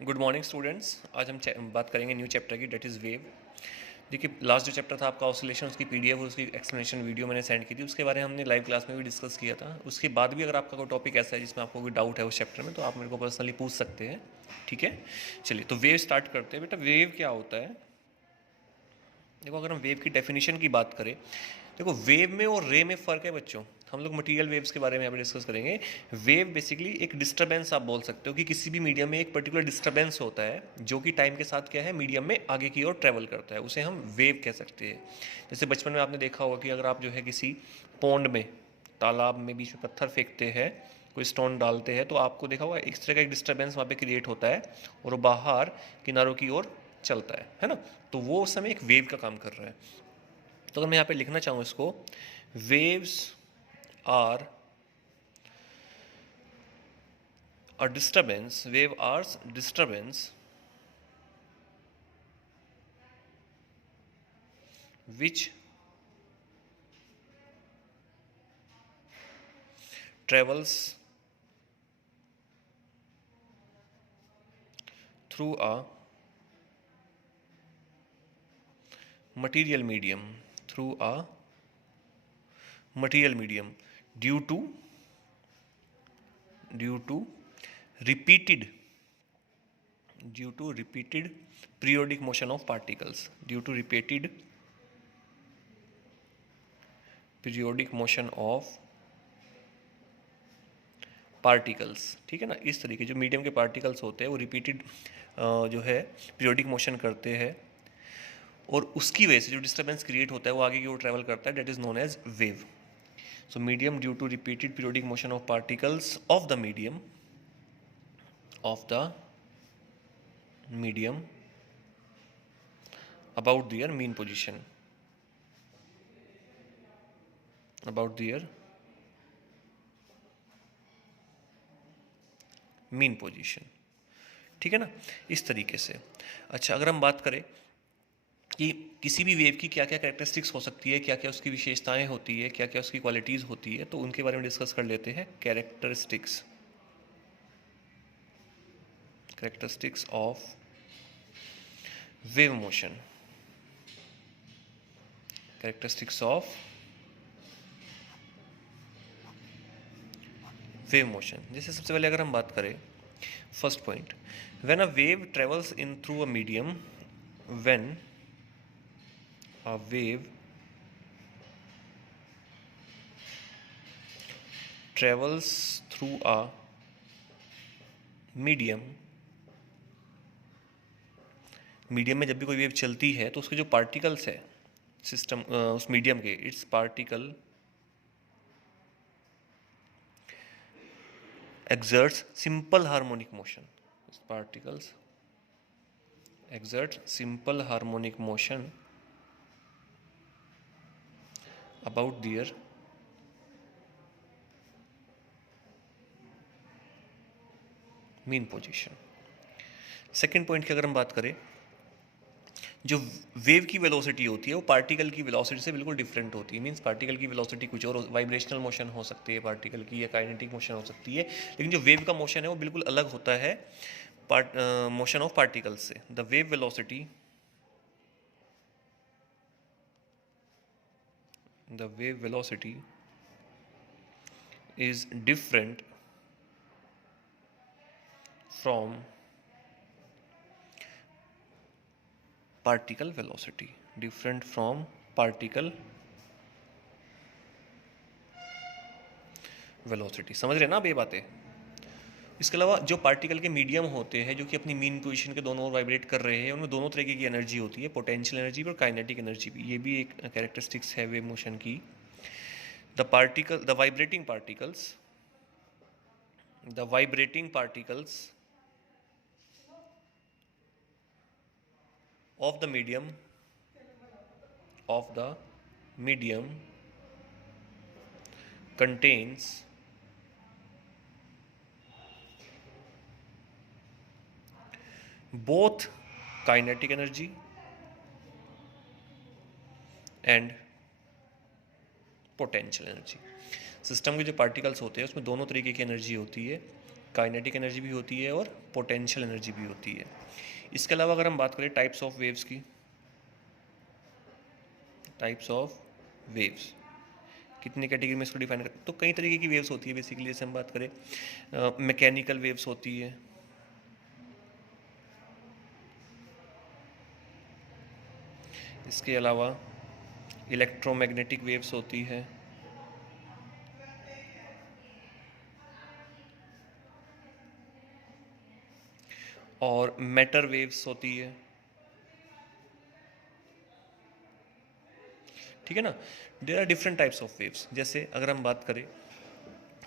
Good morning students. आज हम बात करेंगे न्यू चैप्टर की, डेट इज़ वेव। देखिए, लास्ट जो चैप्टर था आपका ऑसिलेशन, उसकी पीडीएफ और उसकी एक्सप्लेनेशन वीडियो मैंने सेंड की थी। उसके बारे में हमने लाइव क्लास में भी डिस्कस किया था। उसके बाद भी अगर आपका कोई टॉपिक ऐसा है जिसमें आपको कोई डाउट है उस चैप्टर में, तो आप मेरे को पर्सनली पूछ सकते हैं। ठीक है, चलिए तो वेव स्टार्ट करते हैं। बेटा, वेव क्या होता है? देखो, अगर हम वेव की डेफिनेशन की बात करें, देखो वेव में और रे में फ़र्क है बच्चों। हम लोग मटेरियल वेव्स के बारे में यहाँ पे डिस्कस करेंगे। वेव बेसिकली एक डिस्टर्बेंस आप बोल सकते हो कि किसी भी मीडियम में एक पर्टिकुलर डिस्टर्बेंस होता है जो कि टाइम के साथ क्या है, मीडियम में आगे की ओर ट्रेवल करता है, उसे हम वेव कह सकते हैं। जैसे बचपन में आपने देखा होगा कि अगर आप जो है किसी पौंड में, तालाब में बीच में पत्थर फेंकते हैं, कोई स्टोन डालते हैं, तो आपको देखा होगा इस तरह का एक डिस्टर्बेंस वहाँ पे क्रिएट होता है और वो बाहर किनारों की ओर चलता है ना। तो वो उस समय एक वेव का काम कर रहा है। तो अगर मैं यहाँ पे लिखना चाहूँ इसको, waves are a disturbance, wave are disturbance which travels through a material medium, through a material medium due to due to repeated due to repeated periodic motion of particles, due to repeated periodic motion of particles. ठीक है ना, इस तरीके जो medium के particles होते हैं वो रिपीटेड जो है पीरियोडिक मोशन करते हैं और उसकी वजह से जो डिस्टर्बेंस क्रिएट होता है वो आगे की ओर ट्रैवल करता है, that is known as wave. So medium due to repeated periodic motion of particles of the medium about their mean position, about their mean position। ठीक है ना, इस तरीके से। अच्छा, अगर हम बात करें कि किसी भी वेव की क्या क्या कैरेक्टरिस्टिक्स हो सकती है, क्या क्या उसकी विशेषताएं होती है, क्या क्या उसकी क्वालिटीज़ होती है, तो उनके बारे में डिस्कस कर लेते हैं। Characteristics, characteristics of wave motion, characteristics of wave motion. जैसे सबसे पहले अगर हम बात करें, first point, when a wave travels in through a medium, when a wave travels through a medium, medium में जब भी कोई वेव चलती है तो उसके जो पार्टिकल्स है सिस्टम उस मीडियम के, it's particle exerts simple harmonic motion, its particles exert simple harmonic motion about their mean position। Second point की अगर हम बात करें, जो वेव की वेलोसिटी होती है वो पार्टिकल की वेलोसिटी से बिल्कुल डिफरेंट होती है। मींस पार्टिकल की वेलोसिटी कुछ और, वाइब्रेशनल मोशन हो सकती है पार्टिकल की, या काइनेटिक मोशन हो सकती है, लेकिन जो वेव का मोशन है वो बिल्कुल अलग होता है मोशन ऑफ पार्टिकल्स से। The wave velocity, the wave velocity is different from particle velocity, different from particle velocity। समझ रहे ना आप ये बातें? इसके अलावा जो पार्टिकल के मीडियम होते हैं जो कि अपनी मीन पोजीशन के दोनों ओर वाइब्रेट कर रहे हैं, उनमें दोनों तरीके की एनर्जी होती है, पोटेंशियल एनर्जी और काइनेटिक एनर्जी भी। ये भी एक कैरेक्टरिस्टिक्स है वेव मोशन की। The vibrating particles, the vibrating particles of the medium, of the medium contains both kinetic energy and potential energy. System के जो पार्टिकल्स होते हैं उसमें दोनों तरीके की एनर्जी होती है, काइनेटिक एनर्जी भी होती है और पोटेंशियल एनर्जी भी होती है। इसके अलावा अगर हम बात करें टाइप्स ऑफ वेव्स की, टाइप्स ऑफ वेव्स कितनी कैटेगरी में इसको डिफाइन कर, तो कई तरीके की वेव्स होती है बेसिकली। जैसे हम बात करें मैकेनिकल वेव्स होती है, इसके अलावा इलेक्ट्रोमैग्नेटिक वेव्स होती है, और मैटर वेव्स होती है, ठीक है ना। There are different types of waves. जैसे अगर हम बात करें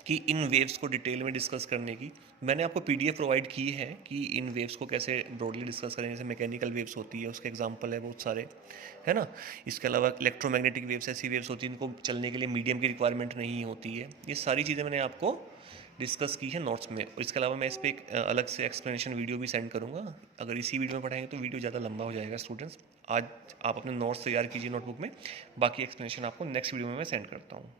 कि इन वेव्स को डिटेल में डिस्कस करने की, मैंने आपको पीडीएफ प्रोवाइड की है कि इन वेव्स को कैसे ब्रॉडली डिस्कस करें। जैसे मैकेनिकल वेव्स होती है, उसके एग्जांपल है बहुत सारे, है ना। इसके अलावा इलेक्ट्रोमैग्नेटिक वेव्स ऐसी वेव्स होती हैं इनको चलने के लिए मीडियम की रिक्वायरमेंट नहीं होती है। ये सारी चीज़ें मैंने आपको डिस्कस की है नोट्स में, और इसके अलावा मैं इस पर एक अलग से एक्सप्लेनेशन वीडियो भी सेंड करूँगा। अगर इसी वीडियो में पढ़ाएंगे तो वीडियो ज़्यादा लंबा हो जाएगा स्टूडेंट्स। आज आप अपने नोट्स तैयार कीजिए नोटबुक में, बाकी एक्सप्लेनेशन आपको नेक्स्ट वीडियो में मैं सेंड करता हूँ।